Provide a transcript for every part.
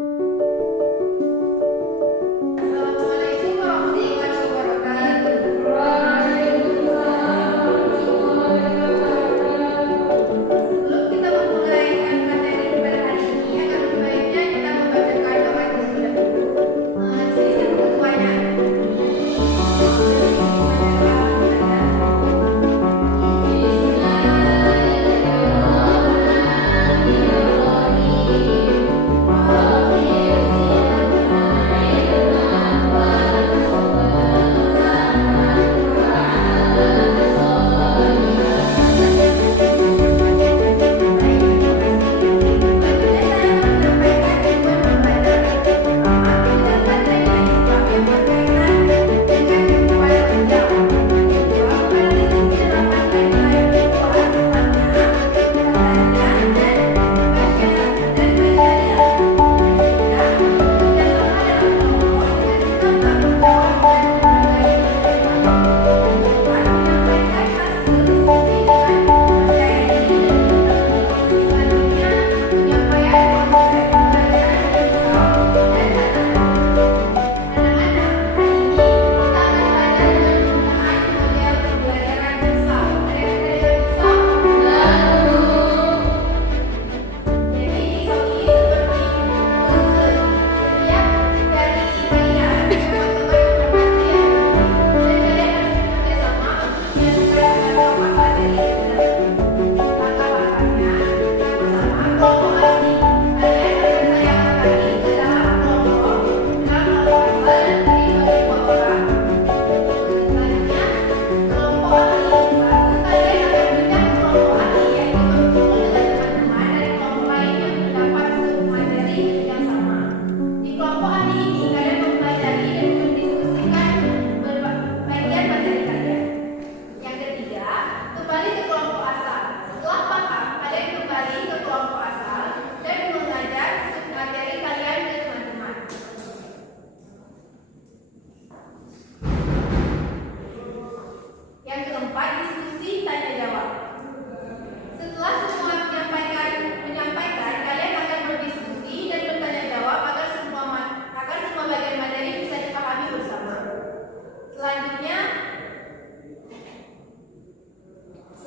Assalamualaikum warahmatullahi wabarakatuh. Sebelum kita memulai materi pada hari ini, akan baiknya kita membacakan doa terlebih dahulu. Di sini saya ketuanya.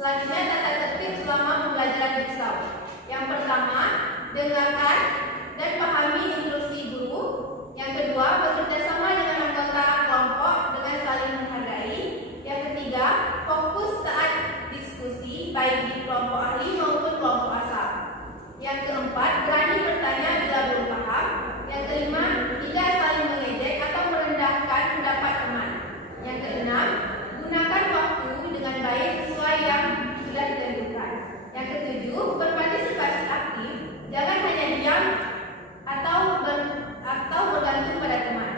Selanjutnya tata tertib selama pembelajaran Jigsaw. Yang pertama, dengarkan dan pahami instruksi guru. Yang kedua, bekerja sama dengan anggota kelompok dengan saling menghargai. Yang ketiga, fokus saat diskusi baik di kelompok ahli maupun kelompok asal. Yang keempat, berani bertanya bila belum paham. Yang kelima, tidak saling mengejek atau merendahkan pendapat teman. Yang keenam, gunakan waktu dengan baik sesuai yang sudah ditentukan. Yang ketujuh, berpartisipasi aktif, jangan hanya diam atau bergantung pada teman.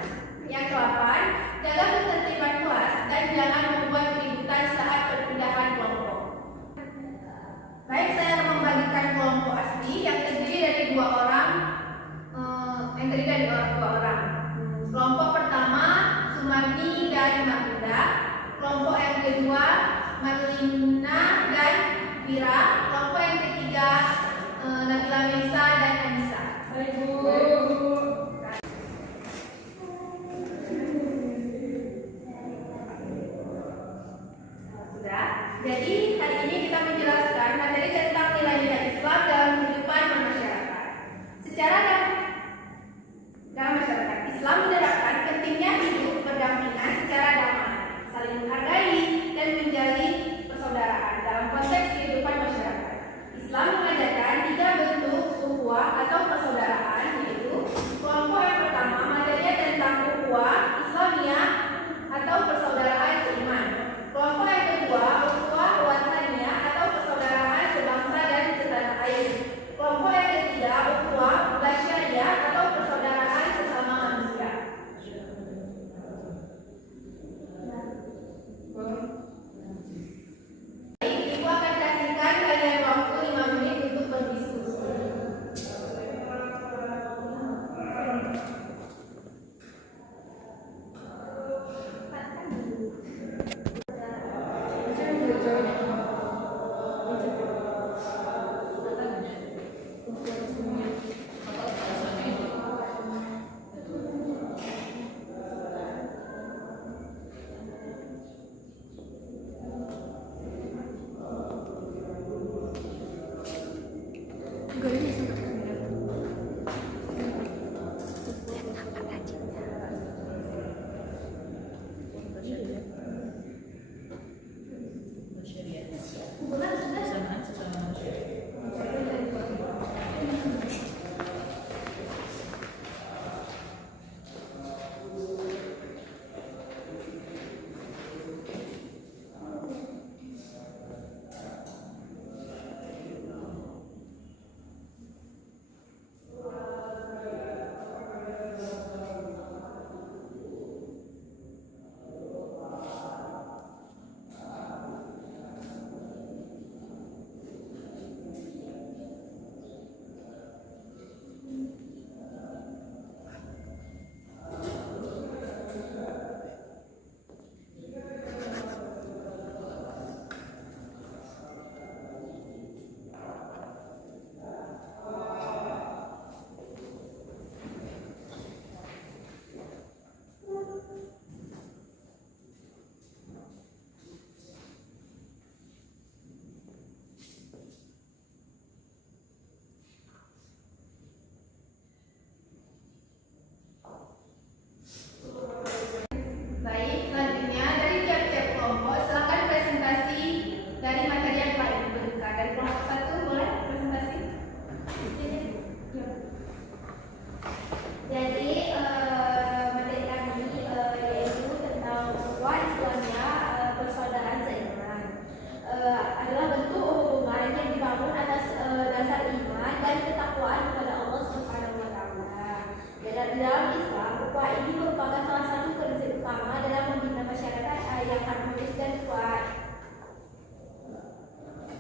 ketakwaan kepada Allah Subhanahu wa taala. Dalam Islam, ukhuwah ini merupakan salah satu prinsip utama dalam membina masyarakat yang harmonis dan kuat.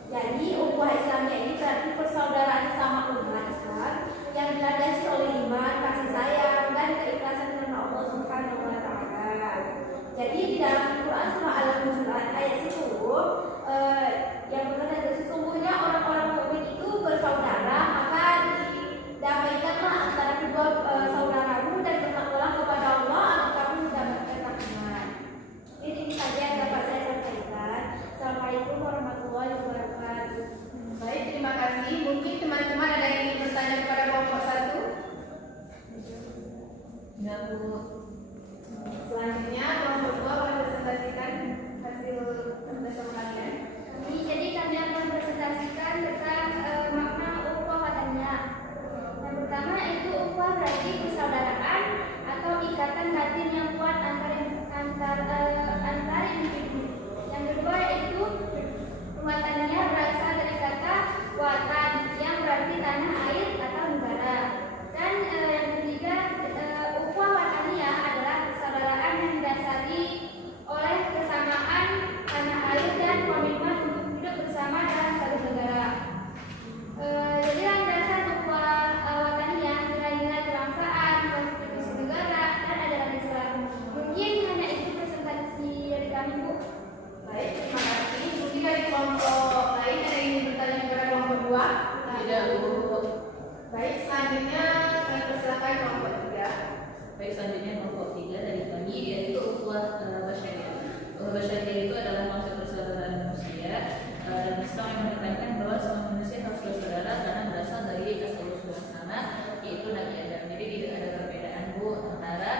Jadi, ukhuwah Islamnya ini berarti persaudaraan sesama umat Islam yang dilandasi oleh iman, kasih sayang, dan keikhlasan karena Allah Subhanahu wa taala. Jadi di dalam Quran surah Al-Hujurat ayat 10 yang berkata, sesungguhnya orang-orang mukmin itu bersaudara, maka didamaikanlah antara kedua saudaramu dan bertakwalah kepada Allah agar kamu mendapatkan rahmat. Ini saja yang dapat saya sampaikan. Assalamualaikum warahmatullahi wabarakatuh. Baik, terima kasih. Mungkin teman-teman ada yang ingin bertanya kepada kelompok 1? Enggak, Bu. Selanjutnya kelompok 2 akan presentasikan hasil pembahasan kalian. Jadi kami akan presentasikan tentang makna ukhuwah watania. Yang pertama itu ukhuwah berarti persaudaraan atau ikatan batin yang kuat antar individu. Yang kedua itu watania berasal dari kata watan yang berarti tanah air atau negara. Dan yang ketiga ukhuwah watania adalah persaudaraan yang didasari oleh kesamaan tanah air dan komitmen untuk hidup bersama dalam satu negara. Jadi landasan ukhuwah watania nilai-nilai kebangsaan, konstitusi negara, dan ajaran Islam. Mungkin hanya itu presentasi dari kami, Bu. Baik, terima kasih. Mungkin dari kelompok lain ada yang ingin bertanya kepada kelompok 2? Tidak, Bu. Baik, selanjutnya kami persilakan kelompok 3. Baik, selanjutnya kelompok 3 dari kami yaitu ukhuwah basyariah. Ukhuwah basyariah itu adalah konsep persaudaraan manusia. Dan Islam yang menekankan bahwa semua manusia harus bersaudara karena berasal dari asal-usul yang sama, yaitu Nabi Adam. Jadi tidak ada perbedaan, Bu, antara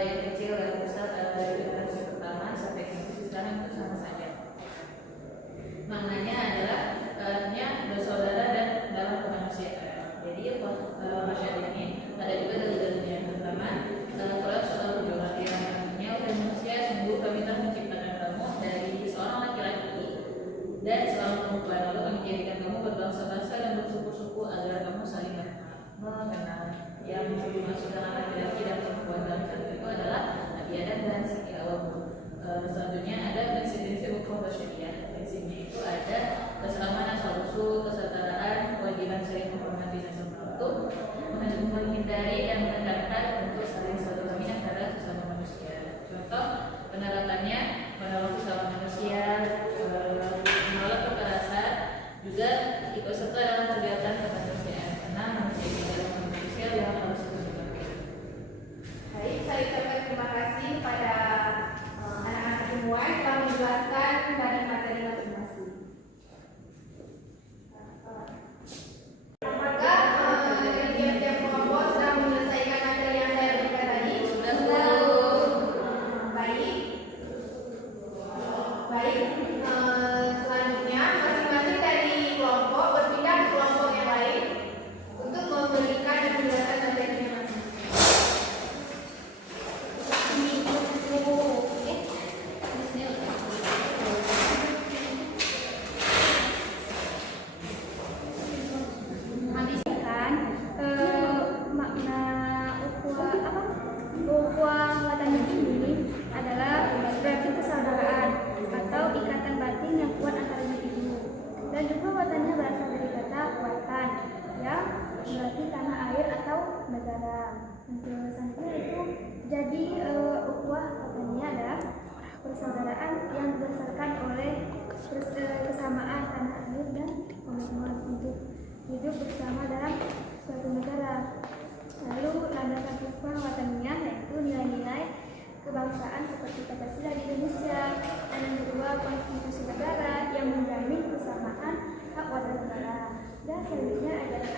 yang kecil yang besar dari generasi pertama sampai generasi sekarang itu sama saja. Maknanya adalah bersaudara dan dalam kemanusiaan. Jadi masyarakat ini ada juga dalil yang pertama Quran surah Al-Hujurat yang artinya wahai manusia, sungguh kami telah menciptakan kamu dari seorang laki-laki dan seorang perempuan, lalu kami jadikan kamu berbangsa-bangsa dan bersuku-suku agar kamu saling mengenal. Yang dimaksud dengan laki-laki dan perempuan dalam satu itu adalah Nabi Adam dan Siti Hawa. Selanjutnya ada prinsip-prinsip ukhuwah basyariah. Prinsipnya itu ada kesamaan asal-usul, kesetaraan, kewajiban saling menghormati dan satu, menghindari dan menegakkan untuk saling silaturahmi antara sesama manusia. Contoh penerapannya menolak sesama manusia, menolak kekerasan, juga ikut serta dalam kegiatan kemanusiaan karena manusia adalah manusia yang harus diperhatikan. Baik, saya ucapkan terima kasih kepada anak-anak semua yang telah menjelaskan dari materi masing-masing. Apakah dari tiap-tiap kelompok sudah menyelesaikan materi yang saya berikan tadi? Baik. Baik. Selanjutnya masing-masing dari kelompok berpindah ke kelompok yang lain untuk memberikan dan menjelaskan materinya masing-masing. Ukhuwah watania ini adalah berarti persaudaraan atau ikatan batin yang kuat antara individu. Dan juga watania berasal dari kata watan yang berarti tanah air atau negara. Penjelasannya itu jadi ukhuwah watania adalah persaudaraan yang berdasarkan oleh kesamaan tanah air dan komitmen untuk hidup bersama dalam suatu negara. Lalu landasan ukhuwah watania yaitu nilai-nilai kebangsaan seperti Pancasila di Indonesia, dan yang kedua konstitusi negara yang menjamin kesamaan hak warga negara, dan selanjutnya ajaran